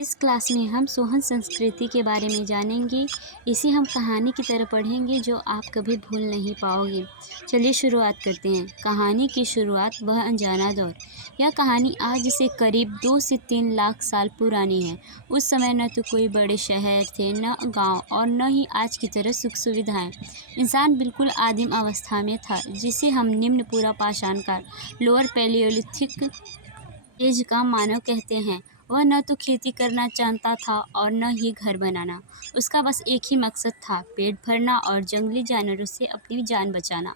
इस क्लास में हम सोहन संस्कृति के बारे में जानेंगे। इसे हम कहानी की तरह पढ़ेंगे जो आप कभी भूल नहीं पाओगे। चलिए शुरुआत करते हैं। कहानी की शुरुआत वह अनजाना दौर। यह कहानी आज से करीब 2 से 3 लाख साल पुरानी है। उस समय न तो कोई बड़े शहर थे, न गांव और न ही आज की तरह सुख सुविधाएं। इंसान बिल्कुल आदिम अवस्था में था, जिसे हम निम्न पूरा पाषाण काल लोअर पैलियोलिथिक एज का मानव कहते हैं। वह न तो खेती करना जानता था और न ही घर बनाना। उसका बस एक ही मकसद था, पेट भरना और जंगली जानवरों से अपनी जान बचाना।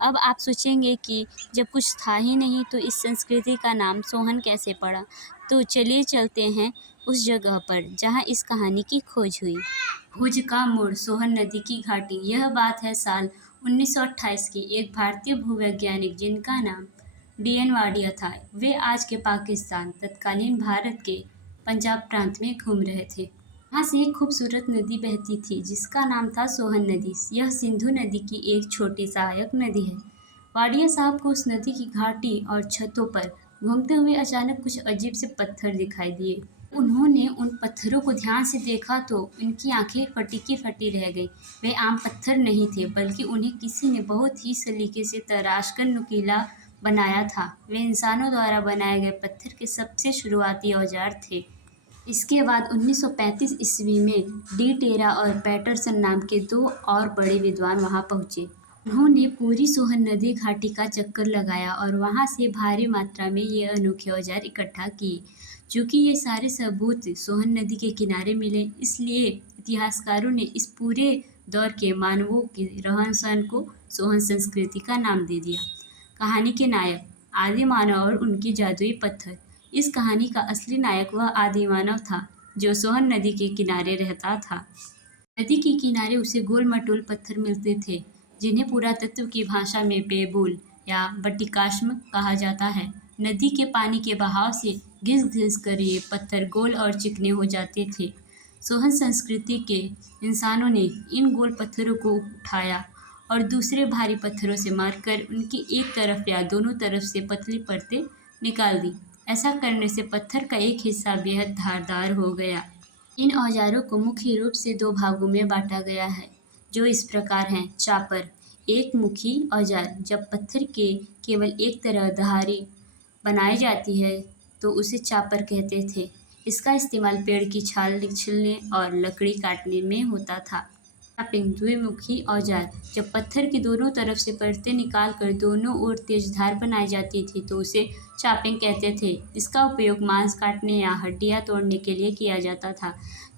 अब आप सोचेंगे कि जब कुछ था ही नहीं तो इस संस्कृति का नाम सोहन कैसे पड़ा। तो चलिए चलते हैं उस जगह पर जहाँ इस कहानी की खोज हुई। भुज का मोड़, सोहन नदी की घाटी। यह बात है साल 1928 की। एक भारतीय भूवैज्ञानिक जिनका नाम डी.एन. वाडिया था, वे आज के पाकिस्तान, तत्कालीन भारत के पंजाब प्रांत में घूम रहे थे। वहाँ से एक खूबसूरत नदी बहती थी जिसका नाम था सोहन नदी। यह सिंधु नदी की एक छोटी सहायक नदी है। वाडिया साहब को उस नदी की घाटी और छतों पर घूमते हुए अचानक कुछ अजीब से पत्थर दिखाई दिए। उन्होंने उन पत्थरों को ध्यान से देखा तो उनकी आंखें फटी की फटी रह गईं। वे आम पत्थर नहीं थे, बल्कि उन्हें किसी ने बहुत ही सलीके से तराश कर नुकीला बनाया था। वे इंसानों द्वारा बनाए गए पत्थर के सबसे शुरुआती औजार थे। इसके बाद 1935 ईस्वी में डी टेरा और पैटरसन नाम के 2 और बड़े विद्वान वहां पहुंचे। उन्होंने पूरी सोहन नदी घाटी का चक्कर लगाया और वहां से भारी मात्रा में ये अनोखे औजार इकट्ठा किए। चूंकि ये सारे सबूत सोहन नदी के किनारे मिले, इसलिए इतिहासकारों ने इस पूरे दौर के मानवों के रहन सहन को सोहन संस्कृति का नाम दे दिया। कहानी के नायक, आदि मानव और उनके जादुई पत्थर। इस कहानी का असली नायक वह आदि मानव था जो सोहन नदी के किनारे रहता था। नदी के किनारे उसे गोल मटोल पत्थर मिलते थे, जिन्हें पुरातत्व की भाषा में पेबोल या बट्टिकाश्म कहा जाता है। नदी के पानी के बहाव से घिस घिस कर ये पत्थर गोल और चिकने हो जाते थे। सोहन संस्कृति के इंसानों ने इन गोल पत्थरों को उठाया और दूसरे भारी पत्थरों से मारकर उनकी एक तरफ या दोनों तरफ से पतली परतें निकाल दी। ऐसा करने से पत्थर का एक हिस्सा बेहद धारदार हो गया। इन औजारों को मुख्य रूप से 2 भागों में बांटा गया है, जो इस प्रकार हैं। चापर, एक मुखी औजार। जब पत्थर के केवल एक तरफ धारी बनाई जाती है तो उसे चापर कहते थे। इसका इस्तेमाल पेड़ की छाल छिलने और लकड़ी काटने में होता था। चापिंग, द्विमुखी औजार। जब पत्थर की दोनों तरफ से परतें निकालकर दोनों ओर तेज धार बनाई जाती थी तो उसे चापिंग कहते थे। इसका उपयोग मांस काटने या हड्डियां तोड़ने के लिए किया जाता था।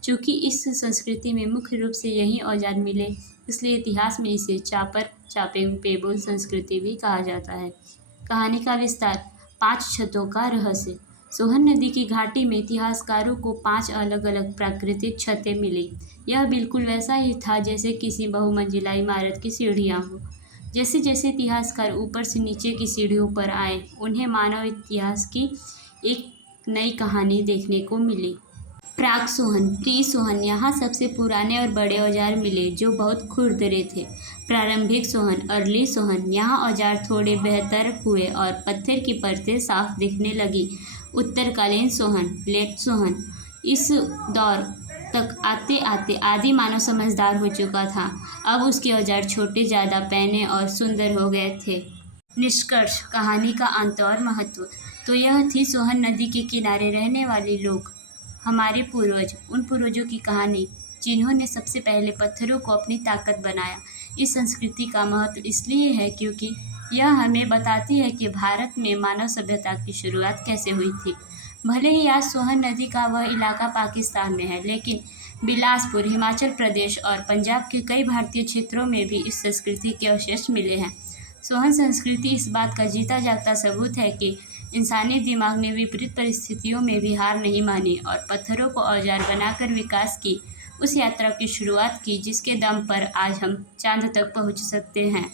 चूंकि इस संस्कृति में मुख्य रूप से यही औजार मिले, इसलिए इतिहास में इसे चापर, चापिंग, पेबोल संस्कृति भी कहा जाता है। कहानी का विस्तार। 5 छतों का रहस्य। सोहन नदी की घाटी में इतिहासकारों को 5 अलग अलग प्राकृतिक छतें मिली। यह बिल्कुल वैसा ही था जैसे किसी बहुमंजिला इमारत की सीढ़ियाँ हों। जैसे जैसे इतिहासकार ऊपर से नीचे की सीढ़ियों पर आए, उन्हें मानव इतिहास की एक नई कहानी देखने को मिली। प्राक सोहन, प्री सोहन। यहाँ सबसे पुराने और बड़े औजार मिले जो बहुत खुरदरे थे। प्रारंभिक सोहन, अर्ली सोहन। यहाँ औजार थोड़े बेहतर हुए और पत्थर की परतें साफ दिखने लगी। उत्तरकालीन सोहन, लेट सोहन। इस दौर तक आते आते आदि मानव समझदार हो चुका था। अब उसके औजार छोटे, ज़्यादा पैने और सुंदर हो गए थे। निष्कर्ष, कहानी का अंत और महत्व। तो यह थी सोहन नदी के किनारे रहने वाले लोग, हमारे पूर्वज, उन पूर्वजों की कहानी जिन्होंने सबसे पहले पत्थरों को अपनी ताकत बनाया। इस संस्कृति का महत्व इसलिए है क्योंकि यह हमें बताती है कि भारत में मानव सभ्यता की शुरुआत कैसे हुई थी। भले ही आज सोहन नदी का वह इलाका पाकिस्तान में है, लेकिन बिलासपुर, हिमाचल प्रदेश और पंजाब के कई भारतीय क्षेत्रों में भी इस संस्कृति के अवशेष मिले हैं। सोहन संस्कृति इस बात का जीता जागता सबूत है कि इंसानी दिमाग ने विपरीत परिस्थितियों में भी हार नहीं मानी और पत्थरों को औजार बनाकर विकास की उस यात्रा की शुरुआत की जिसके दम पर आज हम चांद तक पहुंच सकते हैं।